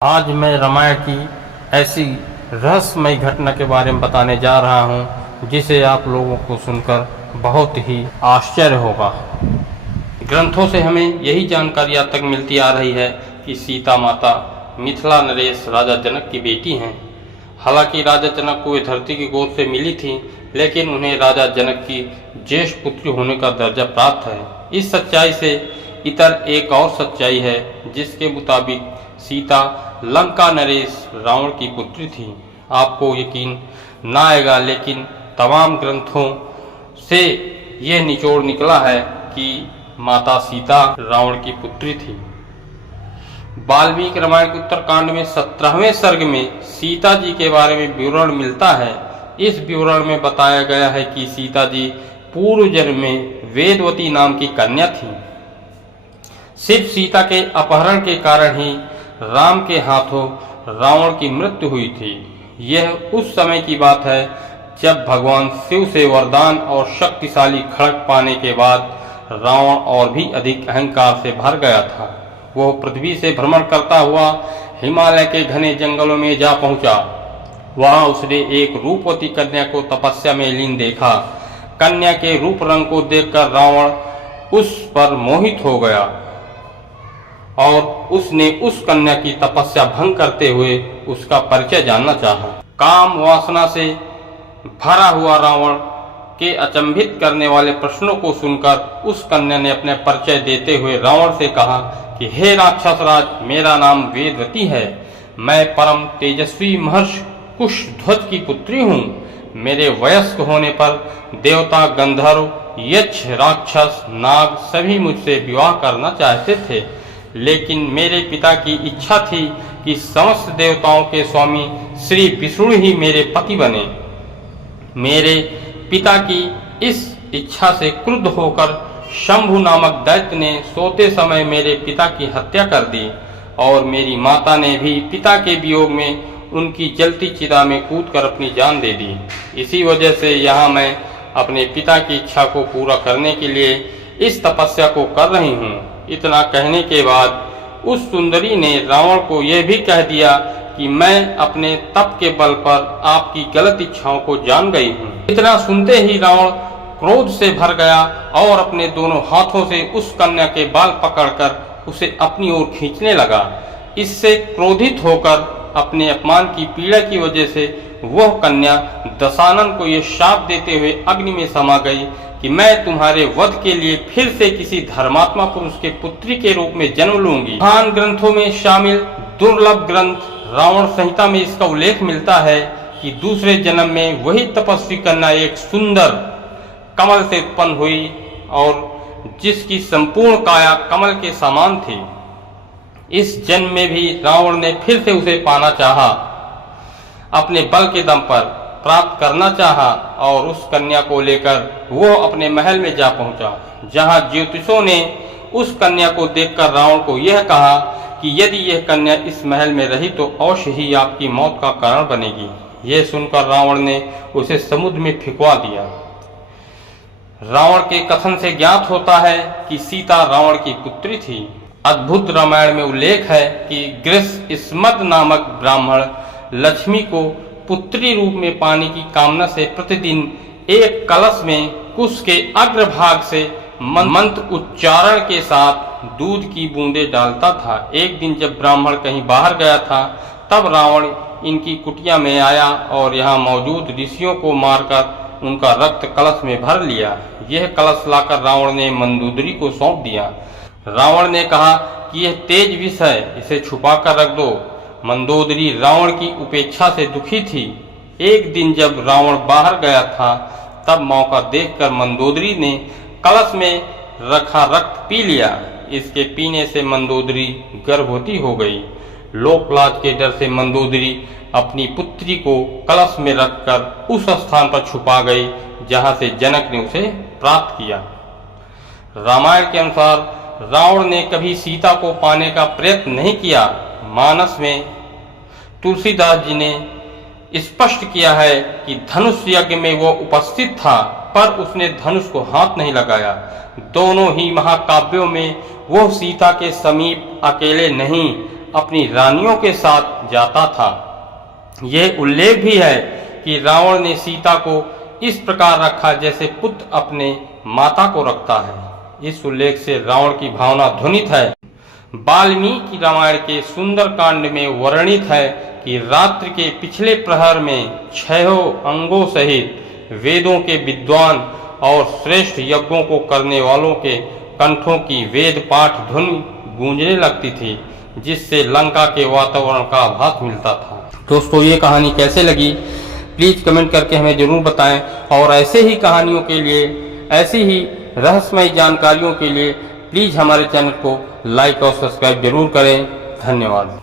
आज मैं रामायण की ऐसी रहस्यमय घटना के बारे में बताने जा रहा हूँ जिसे आप लोगों को सुनकर बहुत ही आश्चर्य होगा। ग्रंथों से हमें यही जानकारी आज तक मिलती आ रही है कि सीता माता मिथिला नरेश राजा जनक की बेटी हैं। हालांकि राजा जनक को वे धरती की गोद से मिली थी, लेकिन उन्हें राजा जनक की ज्येष्ठ पुत्री होने का दर्जा प्राप्त है। इस सच्चाई से इतर एक और सच्चाई है जिसके मुताबिक सीता लंका नरेश रावण की पुत्री थी। आपको यकीन ना आएगा, लेकिन तमाम ग्रंथों से यह निचोड़ निकला है कि माता सीता रावण की पुत्री थी। वाल्मीकि रामायण के उत्तरकांड में 17वें सर्ग में सीता जी के बारे में विवरण मिलता है। इस विवरण में बताया गया है कि सीता जी पूर्व जन्म में वेदवती नाम की कन्या थी। सिर्फ सीता के अपहरण के कारण ही राम के हाथों रावण की मृत्यु हुई थी। यह उस समय की बात है जब भगवान शिव से वरदान और शक्तिशाली खड्ग पाने के बाद रावण और भी अधिक अहंकार से भर गया था। वह पृथ्वी से भ्रमण करता हुआ हिमालय के घने जंगलों में जा पहुंचा। वहां उसने एक रूपवती कन्या को तपस्या में लीन देखा। कन्या के रूप रंग को देखकर रावण उस पर मोहित हो गया और उसने उस कन्या की तपस्या भंग करते हुए उसका परिचय जानना चाहा। काम वासना से भरा हुआ रावण के अचंभित करने वाले प्रश्नों को सुनकर उस कन्या ने अपने परिचय देते हुए रावण से कहा कि हे राक्षस राज, मेरा नाम वेदवती है। मैं परम तेजस्वी महर्षि कुशध्वज की पुत्री हूँ। मेरे वयस्क होने पर देवता, गंधर्व, यक्ष, राक्षस, नाग सभी मुझसे विवाह करना चाहते थे, लेकिन मेरे पिता की इच्छा थी कि समस्त देवताओं के स्वामी श्री विष्णु ही मेरे पति बने। मेरे पिता की इस इच्छा से क्रुद्ध होकर शंभु नामक दैत्य ने सोते समय मेरे पिता की हत्या कर दी और मेरी माता ने भी पिता के वियोग में उनकी जलती चिता में कूदकर अपनी जान दे दी। इसी वजह से यहाँ मैं अपने पिता की इच्छा को पूरा करने के लिए इस तपस्या को कर रही हूँ। इतना कहने के बाद उस सुंदरी ने रावण को यह भी कह दिया कि मैं अपने तप के बल पर आपकी गलत इच्छाओं को जान गई हूँ। इतना सुनते ही रावण क्रोध से भर गया और अपने दोनों हाथों से उस कन्या के बाल पकड़कर उसे अपनी ओर खींचने लगा। इससे क्रोधित होकर अपने अपमान की पीड़ा की वजह से वह कन्या दशानन को यह शाप देते हुए अग्नि में समा गई कि मैं तुम्हारे वध के लिए फिर से किसी धर्मात्मा पुरुष के पुत्री के रूप में जन्म लूंगी। महान ग्रंथों में शामिल दुर्लभ ग्रंथ रावण संहिता में इसका उल्लेख मिलता है कि दूसरे जन्म में वही तपस्वी कन्या एक सुंदर कमल से उत्पन्न हुई और जिसकी संपूर्ण काया कमल के समान थी। इस जन्म में भी रावण ने फिर से उसे पाना चाहा, अपने बल के दम पर प्राप्त करना चाहा और उस कन्या को लेकर वो अपने महल में जा पहुंचा, जहां ज्योतिषों ने उस कन्या को देखकर रावण को यह कहा कि यदि यह कन्या इस महल में रही तो अवश्य ही आपकी मौत का कारण बनेगी। यह सुनकर रावण ने उसे समुद्र में फेंकवा दिया। रावण के कथन से ज्ञात होता है कि सीता रावण की पुत्री थी। अद्भुत रामायण में उल्लेख है कि गृहस्मद नामक ब्राह्मण लक्ष्मी को पुत्री रूप में पाने की कामना से प्रतिदिन एक कलश में कुश के अग्रभाग से मंत्र उच्चारण के साथ दूध की बूंदें डालता था। एक दिन जब ब्राह्मण कहीं बाहर गया था, तब रावण इनकी कुटिया में आया और यहाँ मौजूद ऋषियों को मारकर उनका रक्त कलश में भर लिया। यह कलश लाकर रावण ने मंदोदरी को सौंप दिया। रावण ने कहा कि यह तेज विष है, इसे छुपा कर रख दो। मंदोदरी रावण की उपेक्षा से दुखी थी। एक दिन जब रावण बाहर गया था, तब मौका देखकर मंदोदरी ने कलश में रखा रक्त पी लिया। इसके पीने से मंदोदरी गर्भवती हो गई। लोकलाज के डर से मंदोदरी अपनी पुत्री को कलश में रखकर उस स्थान पर छुपा गई जहां से जनक ने उसे प्राप्त किया। रामायण के अनुसार रावण ने कभी सीता को पाने का प्रयत्न नहीं किया। मानस में तुलसीदास जी ने स्पष्ट किया है कि धनुष यज्ञ में वो उपस्थित था, पर उसने धनुष को हाथ नहीं लगाया। दोनों ही महाकाव्यों में वो सीता के समीप अकेले नहीं, अपनी रानियों के साथ जाता था। यह उल्लेख भी है कि रावण ने सीता को इस प्रकार रखा जैसे पुत्र अपने माता को रखता है। इस उल्लेख से रावण की भावना ध्वनित है। वाल्मीकि रामायण के सुंदर कांड में वर्णित है कि रात्रि के पिछले प्रहर में 6 अंगों सहित वेदों के विद्वान और श्रेष्ठ यज्ञों को करने वालों के कंठों की वेद पाठ ध्वनि गूंजने लगती थी, जिससे लंका के वातावरण का आभास मिलता था। दोस्तों, ये कहानी कैसे लगी प्लीज़ कमेंट करके हमें ज़रूर बताएं, और ऐसे ही कहानियों के लिए, ऐसी ही रहस्यमय जानकारियों के लिए प्लीज़ हमारे चैनल को लाइक और सब्सक्राइब जरूर करें। धन्यवाद।